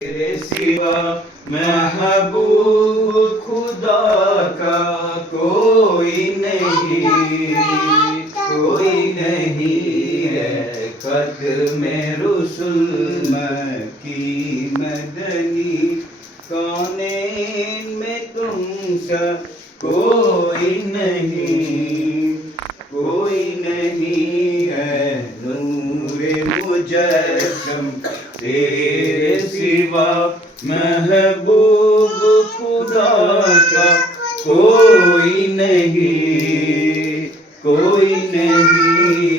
تیرے سوا محبوب خدا کا کوئی نہیں ہے قدم رسول مکی مدنی کونین میں تم سا کوئی نہیں ہے نور مجسم تیرے سوا محبوب خدا کا کوئی نہیں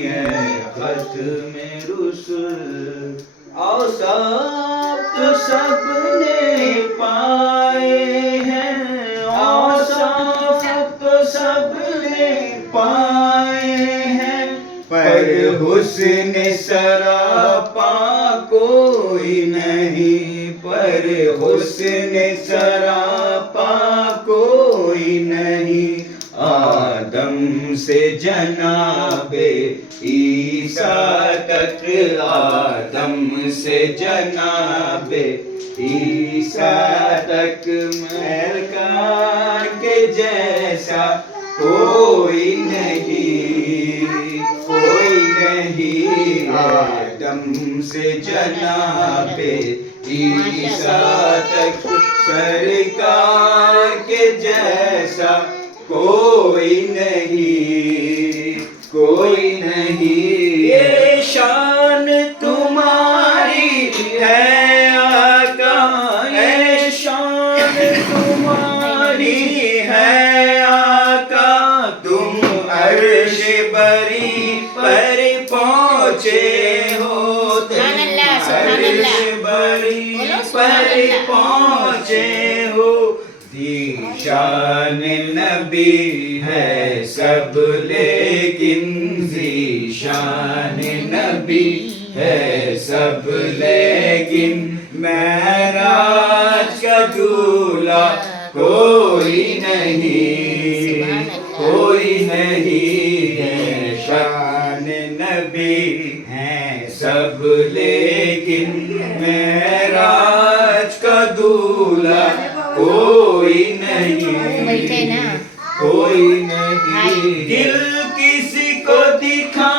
ہے ختم رسل اوصاف تو سب نے پائے ہیں اوصاف تو سب نے پائے ہیں پر حسن سراپا کوئی نہیں پر حسن سراپا کوئی نہیں آدم سے جناب عیسیٰ تک آدم سے جناب عیسیٰ تک ملکہ کے جیسا کوئی نہیں آدم سے جناب عیسیٰ تک سرکار کے جیسا کوئی نہیں یہ شان تمہاری ہے آقا یہ شان تمہاری ہے آقا تم عرش بری پر پہنچے ہو تم عرش بری پر پہنچے ہو ذیشان نبی ہے سب لیکن ذیشان نبی ہے سب لیکن معراج کا دولہا کوئی نہیں ہے شان نبی ہے سب لیکن معراج کا دولہا کوئی نہیں دل کسی کو دکھا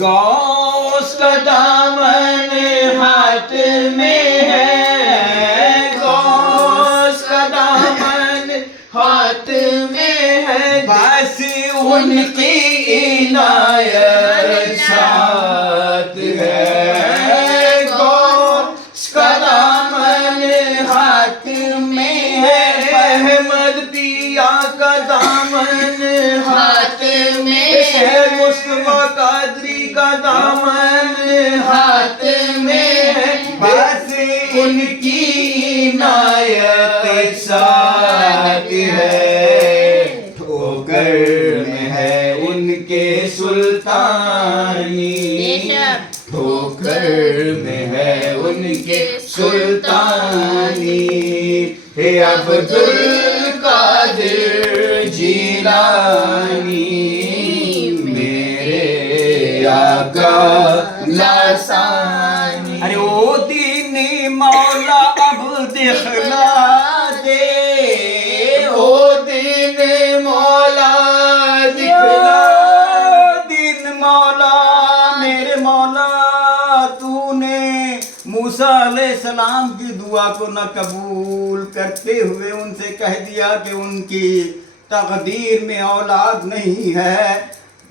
غوث کا دامن ہاتھ میں ہے غوث کا دامن ہاتھ میں ہے بس ان کی عنایت ساتھ ہے غوث کا دامن ہاتھ میں ہے احمد پیا کا دامن ہاتھ میں ہے مصطفیٰ قادری کا دامن ہاتھ میں ہے بس ان کی عنایت ساتھ ہے ٹھوکر میں ہے ان کے سلطانی ٹھوکر میں ہے ان کے سلطانی ہے عبد القادر جیلانی میرے آقا لاسانی ارے او دین مولا اب دکھلا دے او دین مولا دکھلا دین مولا میرے مولا تو نے موسیٰ علیہ السلام کی دعا کو نہ قبول کرتے ہوئے ان سے کہہ دیا کہ ان کی تقدیر میں اولاد نہیں ہے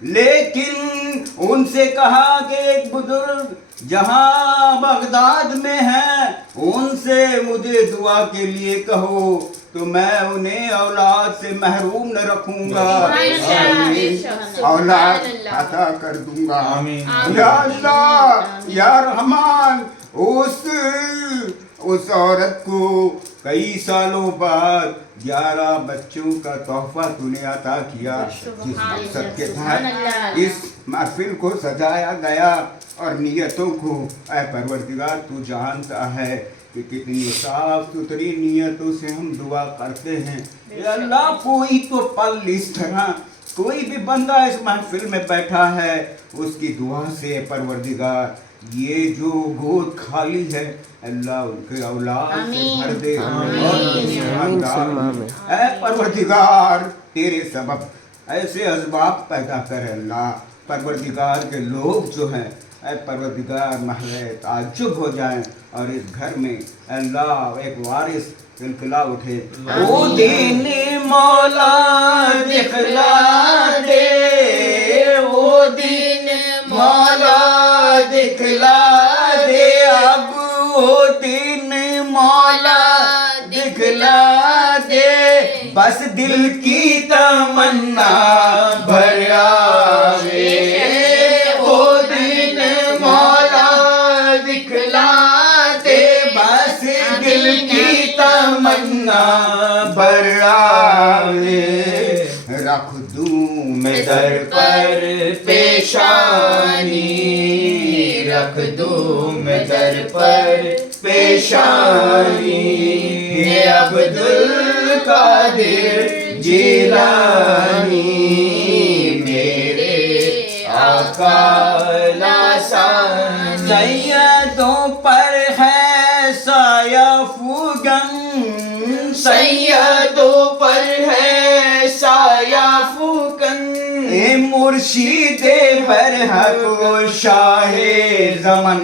لیکن ان سے کہا کہ ایک بزرگ جہاں بغداد میں ہیں ان سے مجھے دعا کے لیے کہو تو میں انہیں اولاد سے محروم نہ رکھوں گا اولاد عطا کر دوں گا یا اللہ یا رحمان اس عورت کو کئی سالوں بعد 11 بچوں کا تحفہ تو نے عطا کیا جس مقصد کے تحت اس محفل کو سجایا گیا اور نیتوں کو اے پروردگار تو جانتا ہے کہ کتنی صاف ستھری نیتوں سے ہم دعا کرتے ہیں اے اللہ کوئی تو پل اس طرح कोई भी बंदा इस महफिल में बैठा है उसकी दुआ से परवरदिगार ये जो गोद खाली है अल्लाह उनके औलाद से भर दे ऐ परवरदिगार तेरे सबब ऐसे असबाब पैदा कर अल्लाह परवरदिगार के लोग जो हैं ऐ परवरदिगार महले ताज्जुब हो जाएं और इस घर में अल्लाह एक वारिस इनकला उठे ओ दीन मौला दिखला दे ओ दीन मौला दिखला दे अब ओ दीन मौला दिखला दे बस दिल की तमन्ना भर आवे ओ दीन मौला दिखला दे बस दिल की तमन्ना भर आवे रख दूं मैं दर पर पेशानी रख दूं मैं दर पर पेशानी हे अब्दुल कादिर जिलानी मेरे आका लासानी सैयदों पर है साया फुगन सैयदों पर है साया फुगन ए मुर्शिदे बरहक वो शाहे ज़मन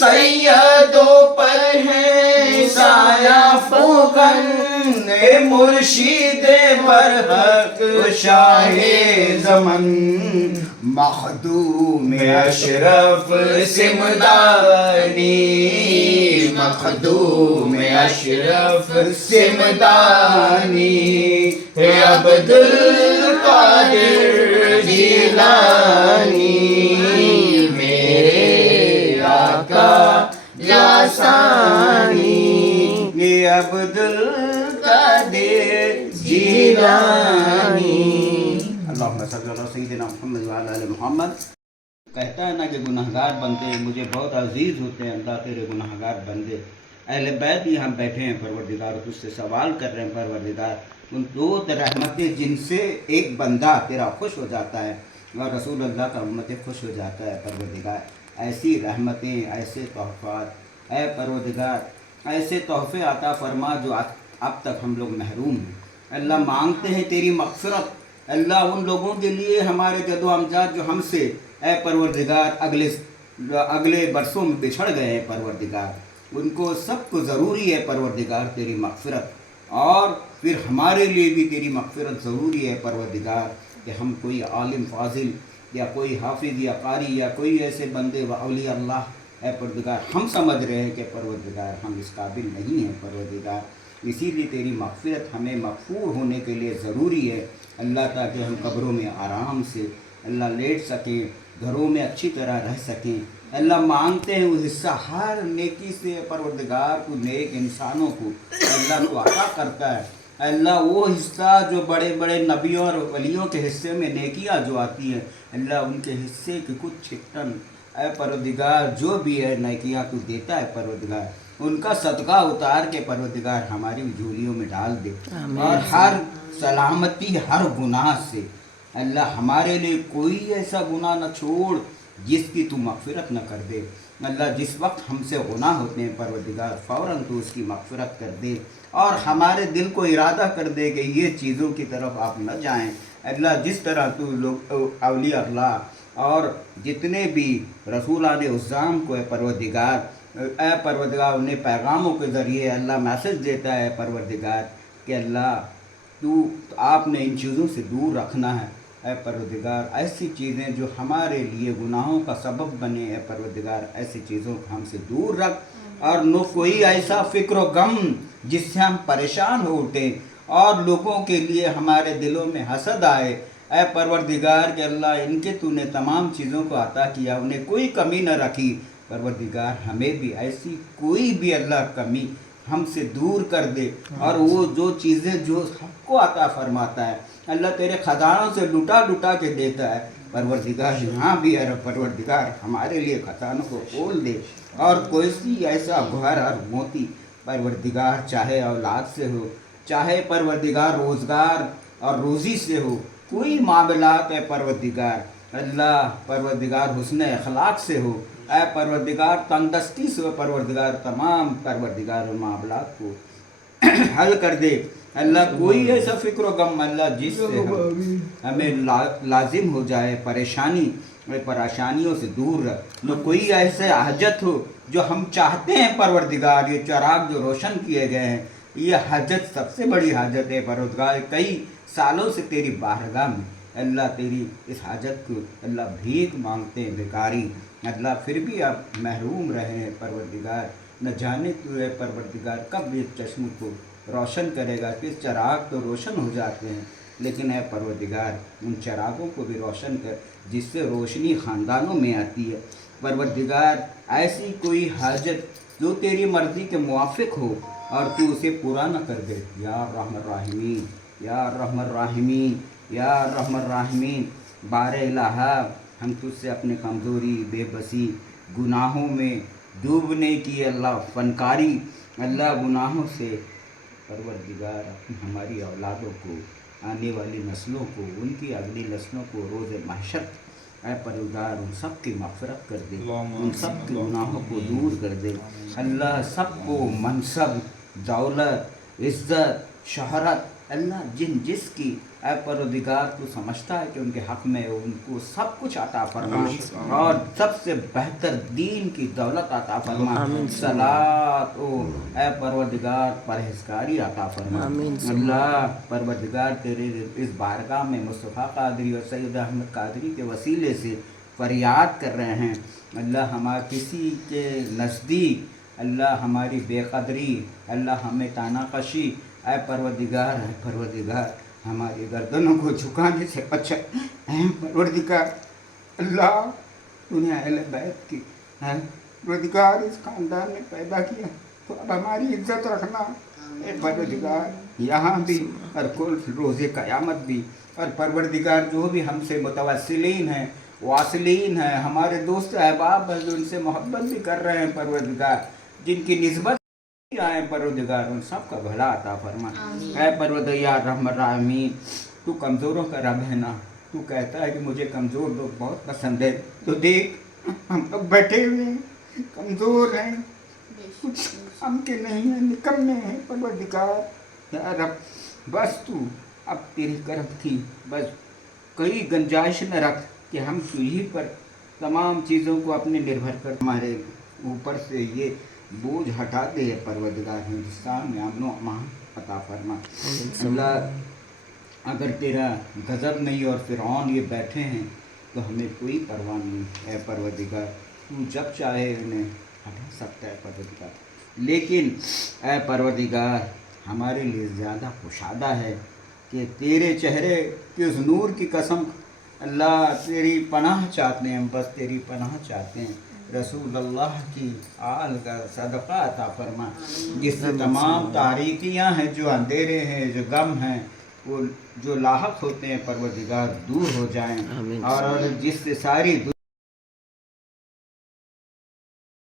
सैयदों पर है साया फुगन ए मुर्शिदे बरहक वो शाहे ज़मन मखदूम अशरफ सिमदानी मखदूम अशरफ सिमदानी हे अब्दुल कादिर जिलानी मेरे आका लासानी ये अब्दुल कादिर जिलानी अल्लाहुम्मा सल्ली अला सय्यिदिना मुहम्मद व अला आलि मुहम्मद। कहता है ना कि गुनहगार बंदे मुझे बहुत अजीज़ होते हैं अल्लाह तेरे गुनहगार बंदे अहले बैत भी हम बैठे हैं परवरदिगार तुझसे सवाल कर रहे हैं परवरदिगार उन दो रहमतें जिनसे एक बंदा तेरा खुश हो जाता है और रसूल अल्लाह का उम्मत खुश हो जाता है परवरदिगार ऐसी रहमतें ऐसे तोहफ़ात ऐ परवरदिगार ऐसे तोहफ़े अता फरमा जो अब तक हम लोग महरूम हैं अल्लाह मांगते हैं तेरी मग़फ़िरत अल्लाह उन लोगों के लिए हमारे जदो अमजाद जो हमसे ऐ परवरदिगार अगले बरसों में बिछड़ गए हैं परवरदिगार उनको सबको ज़रूरी है परवरदिगार तेरी मग़फ़िरत और फिर हमारे लिए भी तेरी मग़फ़िरत ज़रूरी है परवरदिगार कि हम कोई आलिम फाजिल या कोई हाफिज़ या कारी या कोई ऐसे बंदे व औलिया अल्लाह ऐ परवरदिगार हम समझ रहे हैं कि परवरदिगार हम इस काबिल नहीं हैं परवरदिगार इसीलिए तेरी मग़फ़िरत हमें मग़फ़ूर होने के लिए ज़रूरी है अल्लाह ताकि हम कब्रों में आराम से अल्लाह लेट सकें घरों में अच्छी तरह रह सकें अल्लाह मांगते हैं वो हिस्सा हर नेकी से परवरदिगार को नेक इंसानों को अल्लाह को अता करता है अल्लाह वो हिस्सा जो बड़े बड़े नबियों और वलियों के हिस्से में नेकियां जो आती हैं अल्लाह उनके हिस्से के कुछ छिट्टन ऐ परवरदिगार जो भी है नेकियां तू देता है परवरदिगार उनका सदका उतार के परवरदिगार हमारी झोलियों में डाल दे और हर सलामती हर गुनाह से अल्लाह हमारे लिए कोई ऐसा गुनाह न छोड़ जिसकी तू मग़फ़िरत न कर दे अल्लाह जिस वक्त हमसे गुनाह होते हैं परवरदिगार फ़ौरन तू उसकी मग़फ़िरत कर दे और हमारे दिल को इरादा कर दे कि ये चीज़ों की तरफ आप न जाएं अल्लाह जिस तरह तू लोग औलिया अल्लाह और जितने भी रसूलान उज़्ज़ाम को है परवरदिगार ऐ परवरदिगार उन्हें पैगामों के ज़रिए अल्लाह मैसेज देता है परवरदिगार कि अल्लाह तू आपने इन चीज़ों से दूर रखना है ऐ परवरदिगार ऐसी चीज़ें जो हमारे लिए गुनाहों का सबब बने हैं परवरदिगार ऐसी चीज़ों को हमसे दूर रख और न कोई ऐसा फ़िक्र व गम जिससे हम परेशान हो उठें और लोगों के लिए हमारे दिलों में हसद आए ऐ परवरदिगार के अल्लाह इनके तूने तमाम चीज़ों को अता किया उन्हें कोई कमी न रखी परवरदिगार हमें भी ऐसी कोई भी अल्लाह कमी हमसे दूर कर दे और वो जो चीज़ें जो सबको अता फरमाता है अल्लाह तेरे ख़जानों से लुटा लुटा के देता है परवरदिगार यहाँ भी है परवरदिगार हमारे लिए खजानों को खोल दे और कोई सी ऐसा घर और मोती परवरदिगार चाहे औलाद से हो चाहे परवरदिगार रोज़गार और रोज़ी से हो कोई मामलात है परवरदिगार, अल्लाह परवरदिगार हुस्न अखलाक से हो, ऐ परवरदिगार तंदस्ती से हो परवरदिगार, तमाम परवरदिगार मामलात को हल कर दे अल्लाह। कोई ऐसा फिक्र व गम अल्लाह जिससे हमें लाजिम हो जाए परेशानी, परेशानियों से दूर रख। न कोई ऐसे हाजत हो जो हम चाहते हैं परवरदिगार, ये चिराग जो रोशन किए गए हैं, ये हाजत सबसे बड़ी हाजत है परवरदिगार। कई सालों से तेरी बारगाह में अल्लाह तेरी इस हाजत को अल्लाह भीख मांगते हैं भिखारी अल्लाह, फिर भी आप महरूम रहे हैं परवरदिगार। न जाने तू है परवरदिगार कब इस चश्मे को रोशन करेगा। किस चिराग तो रोशन हो जाते हैं, लेकिन है परवरदिगार उन चिरागों को भी रोशन कर जिससे रोशनी ख़ानदानों में आती है। परवरदिगार ऐसी कोई हाजत जो तेरी मर्ज़ी के मुआफ़िक हो और तू उसे पूरा न कर दे। या रहमर राहिमीन, या रहमर राहिमीन, या रहमर राहिमीन। बारे इलाहा हम तुझसे अपने कमज़ोरी, बेबसी, गुनाहों में डूबने की अल्लाह फनकारी अल्लाह गुनाहों से परवरदिगार हमारी औलादों को, आने वाली नस्लों को, उनकी अगली नस्लों को रोज़ महशर ऐ परवरदिगार उन सब की मग़फ़िरत कर दे, उन सब के गुनाहों को दूर कर दे अल्लाह। सबको मनसब, दौलत, इज़्ज़त, शहरत अल्लाह जिन जिसकी ऐ परवरदिगार तू समझता है कि उनके हक़ में उनको सब कुछ अता फरमा और सबसे बेहतर दीन की दौलत अता फरमा। सलात ओ ऐ परवरदिगार परहेज़गारी अता फरमा अल्लाह। परवरदिगार तेरे इस बारगाह में मुस्तफ़ा क़ादरी और सैयद अहमद क़ादरी के वसीले से फरियाद कर रहे हैं अल्लाह। हमारे किसी के नज़दीक अल्लाह हमारी बेक़दरी अल्लाह हमें तानाकशी ऐ परवरदिगार, है परवरदिगार हमारी गर्दनों को झुकाने से अच्छा है परवरदिगार अल्लाह। तूने अहले बैत की है परवरदिगार इस ख़ानदान में पैदा किया, तो अब हमारी इज्जत रखना है परवरदिगार, यहाँ भी और कुल रोज़े क़यामत भी। और परवरदिगार जो भी हमसे मुतवस्सिलीन हैं, वासिलीन हैं, हमारे दोस्त अहबाब हैं जो उनसे मोहब्बत भी कर रहे हैं परवरदिगार, जिनकी निस्बत आए परवरदिगार उन सब का भला अता फरमा है परवरदिगार रहमत राहिमीन। तू कमज़ोरों का रब है ना, तू कहता है कि मुझे कमज़ोर लोग बहुत पसंद है, तो देख हम लोग बैठे हुए हैं, कमज़ोर हैं, कुछ हम के नहीं हैं, निकम्मे हैं परवरदिगार या रब। बस तू अब तेरी करम थी, बस कोई गुंजाइश न रख कि हम तुझी पर तमाम चीज़ों को अपने निर्भर कर, हमारे ऊपर से ये बोझ हटा दे परवरदिगार। हिंदुस्तान में अमन व अमान अता फरमा अल्लाह। अगर तेरा गज़ब नहीं और फ़िरौन ये बैठे हैं तो हमें कोई परवाह नहीं है परवरदिगार, तू जब चाहे उन्हें हटा सकता है परवरदिगार। लेकिन ऐ परवरदिगार हमारे लिए ज़्यादा कुशादा है कि तेरे चेहरे के उस नूर की कसम अल्लाह तेरी पनाह चाहते हैं, बस तेरी पनाह चाहते हैं। रसूल अल्लाह की आल का सदक़ा अता फरमा, जिससे तमाम तारीकियाँ हैं, जो अंधेरे हैं, जो गम हैं, वो जो लाहक होते हैं परवरदिगार दूर हो जाएं और जिससे सारी